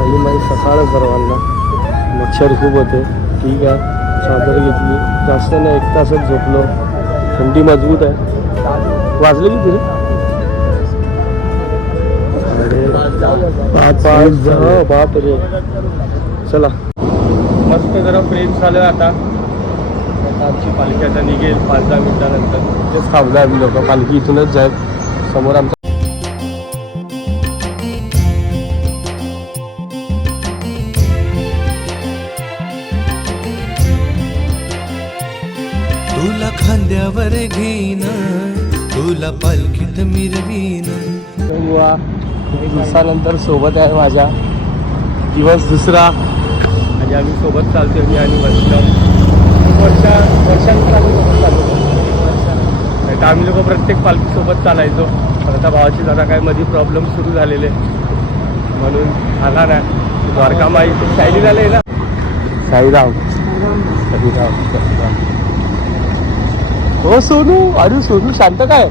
आणि मग सकाळ सर्वांना. मच्छर खूप होते. ठीक आहे. चादर घेतली. जास्त नाही एक तासच झोपलो. थंडी मजबूत आहे. वाजले पाच पाच हा बाप रे चला. मस्त जरा फ्रेश झालं आता आता. आमची पालखी आता निघेल पाच दहा मिनिटानंतर. तेच थांबलो आम्ही लोक. पालखी इथूनच जाईल. समोर आमचा खांद्यावर घेईन. तुला पालखीत मिरवीन. दिवसानंतर सोबत आहे माझ्या. दिवस दुसरा. आणि आम्ही सोबत चालतोय मी आणि वर्षा. खूप वर्षा वर्षांनी आम्ही सोबत चालतो नाही तर आम्ही लोक प्रत्येक पालखी सोबत चालायचो. पण आता भावाची जरा काय मध्ये प्रॉब्लेम सुरू झालेले. म्हणून आला ना. द्वारका माई सायली झाले ना. साईराम साईराम साईराम हो सोनू अरे सोनू शांत काय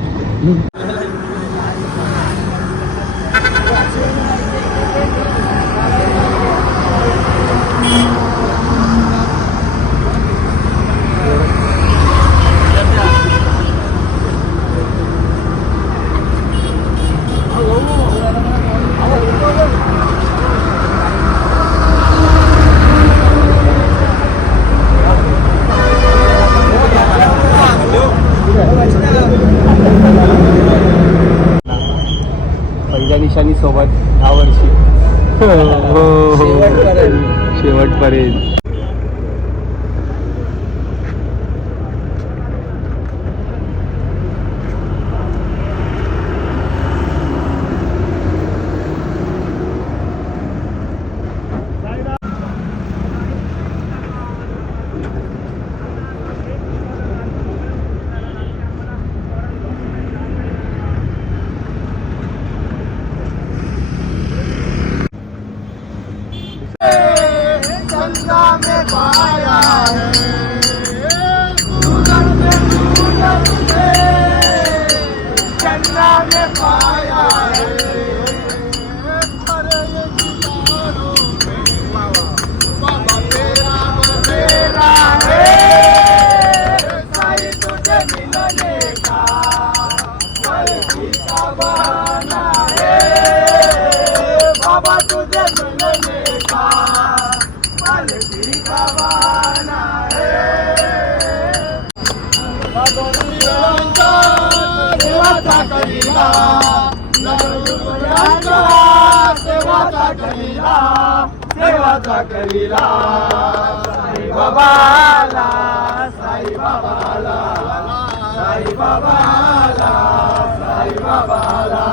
पहिल्या निशाणी सोबत ह्या वर्षी शेवटपर्यंत गंगा में पाया है। सेवाचा कविला सेवाचा कविला साई बाबाला साई बाबाला साई बाबाला साई बाबाला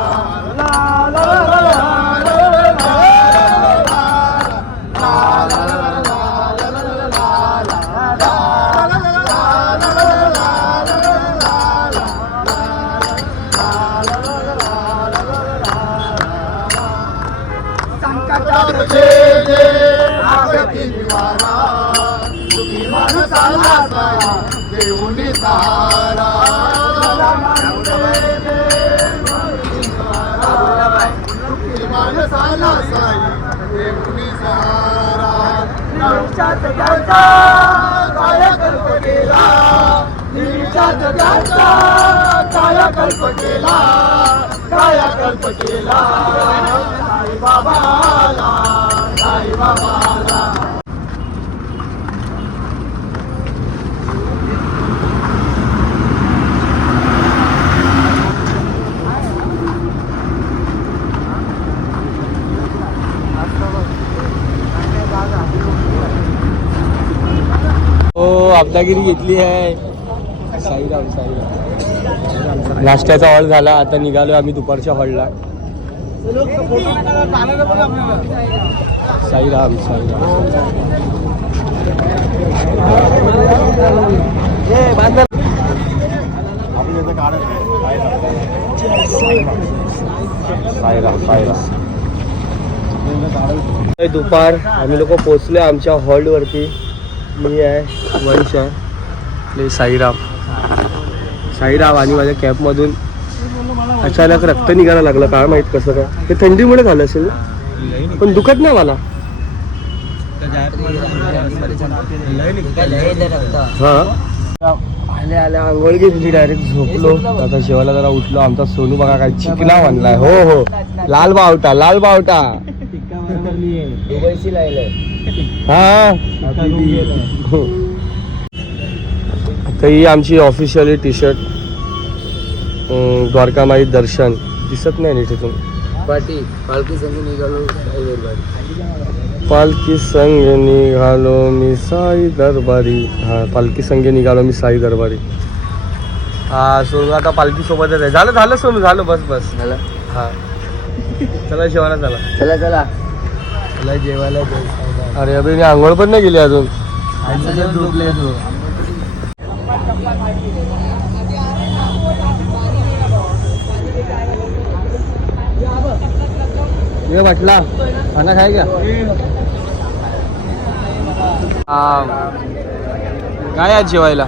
निर्विचात त्यांचा कायाकल्प केला निर्विचात त्यांचा कायाकल्प केला आपदागिरी घेतली आहे. साईराम साईराम. नाश्त्याचा हॉल झाला आता निघालो आम्ही दुपारच्या हॉलला. साईराम साईराम. दुपार आम्ही लोक पोचले आमच्या हॉलवरती. मी आहे वंश आहे साईराम. साईराम आणि माझ्या कॅबमधून अचानक रक्त निघायला लागलं. काय माहीत कसं काय. हे थंडीमुळे झालं असेल ना? पण दुखत नाही मला. हा. आले आले आंघोळ घेतली डायरेक्ट झोपलो. आता जेवायला जरा उठलो. आमचा सोनू बघा काय चिकना म्हणलाय हो हो. लाल बावटा लाल बावटा. हा हो. ही आमची ऑफिशियली टी शर्ट द्वारकामाई दर्शन. दिसत नाही नीट इथून. पाटी पालखी संघ निघालो पालखी संघ निघालो मी साई दरबारी. हा पालखी संघ निघालो मी साई दरबारी. हा सोनू आता पालखी सोबतच आहे. झालं झालं सोनू झालं बस बस. चला हा. चला जेवायला चला. चला चला. चला जेवायला अरे अभि मी आंघोळ पण नाही गेली अजून? झोपले तू. ये म्हटला खाना खाय का काय आज जेवायला?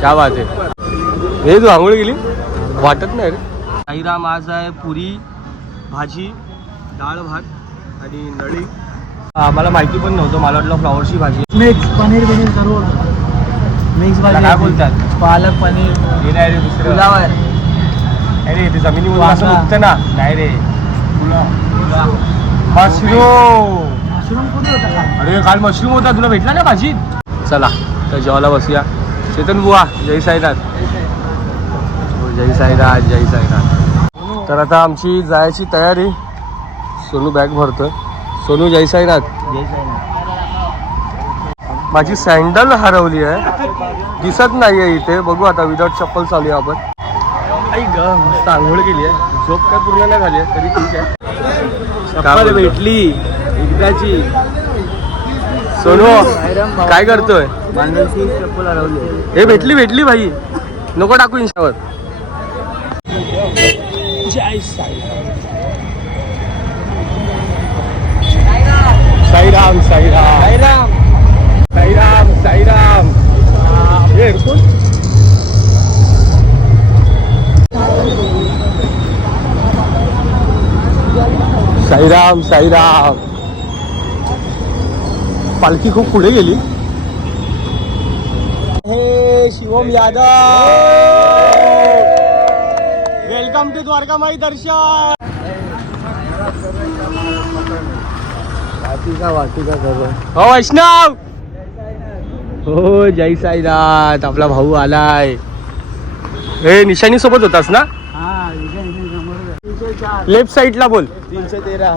क्या बात आहे. हे तू आंघोळ गेली वाटत नाही रे. साईराम आज आहे पुरी भाजी डाळ भात आणि नळी. आम्हाला माहिती पण नव्हतं. मला वाटलं फ्लॉवरची भाजी. मिक्स पनीर बिनीर सर्व मिक्स त्याला काय बोलतात? पालक पनीर. हे नाही रे दुसरं. फुलावर अरे ते जमिनीवर असं ना. नाही रे. मशरूम. मशरूम कुठे होता का अरे काल मशरूम होता. तुला भेटला ना भाजी चला तर जेवायला बसूया. चेतन बुवा जय साईनाथ. जय साईनाथ जय साईनाथ. तर आता आमची जायची तयारी. सोनू बॅग भरतोय. सोनू जय साईनाथ. माझी सँडल हरवली आहे. दिसत नाहीये इथे. बघू आता विदाउट चप्पल आपण. आई ग मस्त आंघोळ केली आहे. झोप काय पूर्ण नाही झाली आहे तरी ठीक आहे. चप्पल भेटली एकदाची. सोनू काय करतोय? चप्पल हरवली हे भेटली भेटली भाई. नको टाकू इंस्टावर जय साईराम साईराम. पालखी खूप पुढे गेली. हे शिवम यादव. वेलकम टू द्वारकामाई दर्शन. वाटिका वाटिका सर्व हो वैष्णव. हो जय साईनाथ. आपला भाऊ आलाय. हे निशाणी सोबत होतास ना हा इथे इथे समोर तीनशे चार लेफ्ट साईडला बोल. तीनशे तेरा.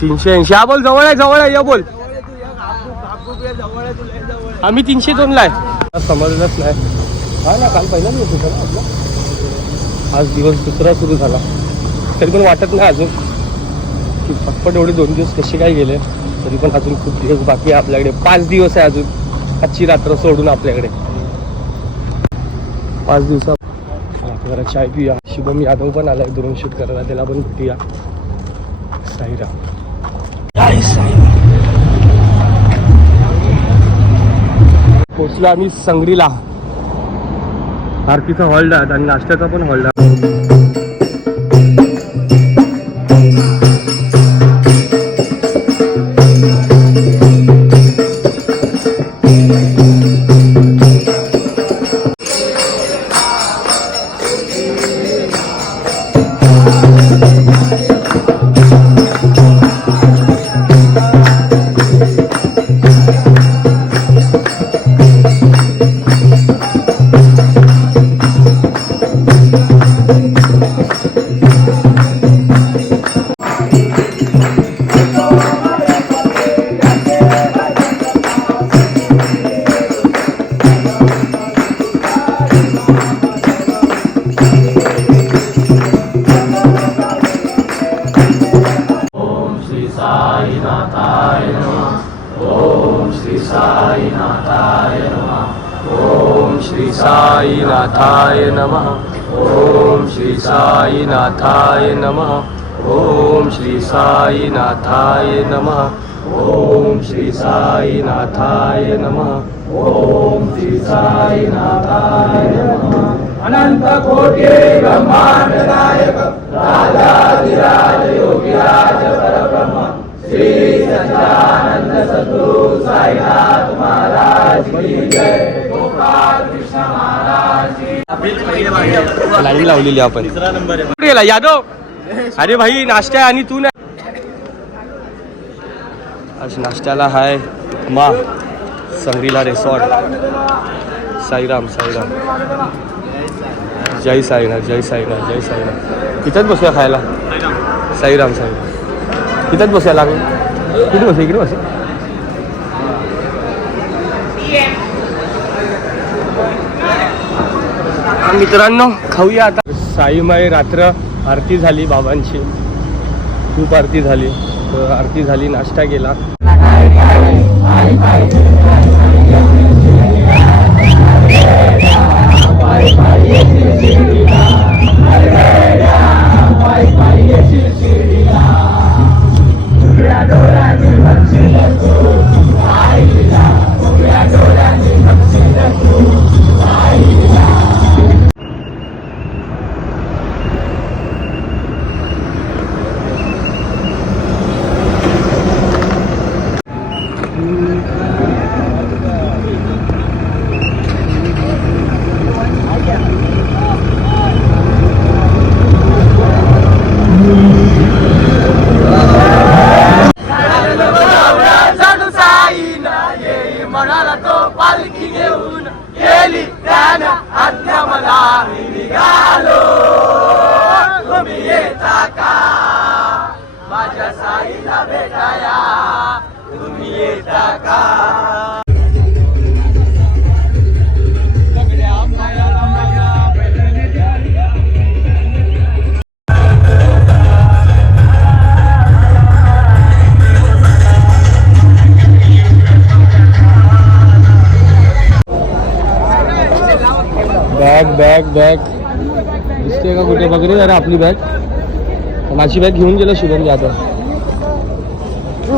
तीनशे ऐंशी. हा बोल जवळ आहे जवळ आहे या बोल. आम्ही तीनशे दोन ला आहे समजलंच नाही. हा ना काल पहिला दिवस होता ना आपला. आज दिवस दुसरा सुरू झाला. तरी पण वाटत नाही अजून. की पटपट एवढे दोन दिवस कसे काय गेले तरी पण अजून खूप दिवस बाकी आहे आपल्याकडे. पाच दिवस आहे अजून. आजची रात्र सोडून आपल्याकडे. पाच दिवसा जरा चाय पिऊया. शुभम यादव पण आलाय दुरून शूट करायला. त्याला पण भेटूया साईराम साईराम पोचलो आम्ही संगरीला. आरतीचा हॉल्ड आहे आणि नाश्त्याचा पण हॉल्ड साईनाथाय नमः। ओम श्री साईनाथाय नमः। ओम श्री साईनाथाय नमः। ओम श्री साईनाथाय नमः। अनंत कोटि ब्रह्मांड नायक राजाधिराज योगीराज परब्रह्म श्री सच्चानंद सद्गुरु साईनाथ महाराज की जय। गोपाल लाईन लावलेली आपण. कुठे गेला यादव. अरे भाई नाश्ता आणि तू नाही. आज नाश्त्याला हाय मा संग्रीला रेसॉर्ट साईराम साईराम. जय साईनाथ जय साईनाथ जय साईनाथ. इथंच बसूया खायला. साईराम साईराम. इथंच बसूया लागून कुठे बसूया इकडे बसूया मित्रांनो खाऊया आता. साईमाई रात्र आरती झाली बाबांची. खूप आरती झाली. आरती झाली नाश्ता केला. Bag bag bag. दिसते का कुठे बघ रे जरा आपली बॅग। माझी बॅग घेऊन गेलो शुभम जाधव।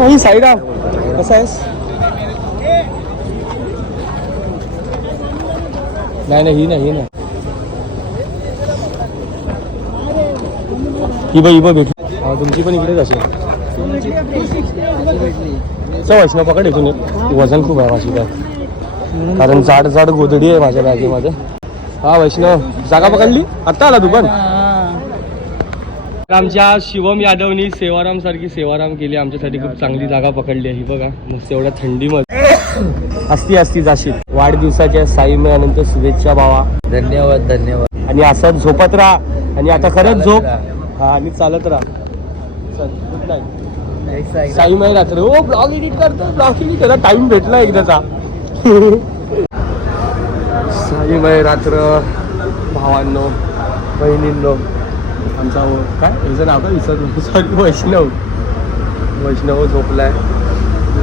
ही साईडा कसा आहेस? नाही नाही ही नाही ही नाही. ही बघ ही बघ भेटली. हा तुमची पण इकडेच असेल चल वैष्णव पकड इथून. एक. वजन खूप आहे माझी बॅग कारण जाड जाड गोधडी आहे माझ्या बॅगेमध्ये. हा वैष्णव जागा पकडली? आत्ता आला तू पण? आमच्या शिवम यादवनी सेवाराम सारखी सेवाराम केली. आमच्यासाठी खूप चांगली जागा पकडली आहे. ही बघा मस्त एवढ्या थंडीमध्ये. असती असती जाशील. वाढदिवसाच्या साई मिळानंतर शुभेच्छा भावा धन्यवाद धन्यवाद. आणि असंच झोपत राहा. आणि आता खरंच झोप. हा आणि चालत राहा. चल गुड नाईट साई माई रात्र. हो ब्लॉग एडिट करतो ब्लॉग एडिट करा. टाइम भेटला एकदाचा. साई माई रात्र. भावांनो बहिणींनो आमचा काय? याचं नाव काय? विसरलो. सॉरी वैष्णव. वैष्णव झोपलाय.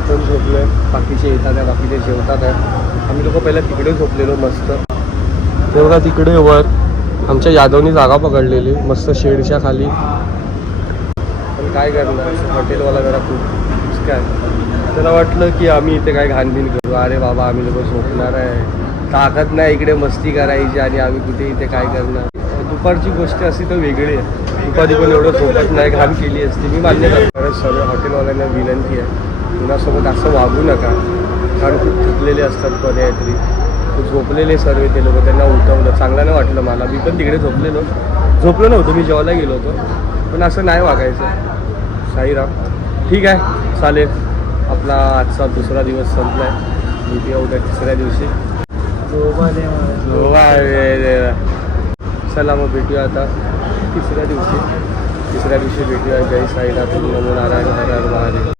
मी झोपलो बाकीचे येतात आहे बाकीचे जेवतात आहे. आम्ही लोक पहिला तिकडे झोपलेलो मस्त. तेवढा तिकडे वर आमच्या यादवनी जागा पकडलेली मस्त शेडच्या खाली. पण काय करणार? हॉटेलवाला जरा खूप काय त्याला वाटलं की आम्ही इथे काय घाणबिन करू. अरे बाबा आम्ही लोक झोपणार आहे. ताकद नाही इकडे मस्ती करायची आणि आम्ही कुठे इथे काय करणार? दुपारची गोष्ट असती तर वेगळी आहे. दुपारी पण एवढं झोपत नाही घाण केली असती. मी मान्य करतो. खरंच सर्व हॉटेलवाल्यांना विनंती आहे. कुणासोबत असं वागू नका. कारण खूप थकलेले असतात पदयात्री. तरी झोपलेले सर्व ते लोक त्यांना उठवलं चांगलं नाही वाटलं मला. मी पण तिकडे झोपलेलो. झोपलो नव्हतो. मी जेवायला गेलो होतो. पण असं नाही वागायचं. साईराम. ठीक आहे. चालेल. आपला आजचा दुसरा दिवस संपला आहे भेटूया उद्या तिसऱ्या दिवशी. चला मग भेटूया आता. तिसऱ्या दिवशी. तिसऱ्या दिवशी भेटूया. जय साईनाथ नमो नारायण. हर हर महादेव.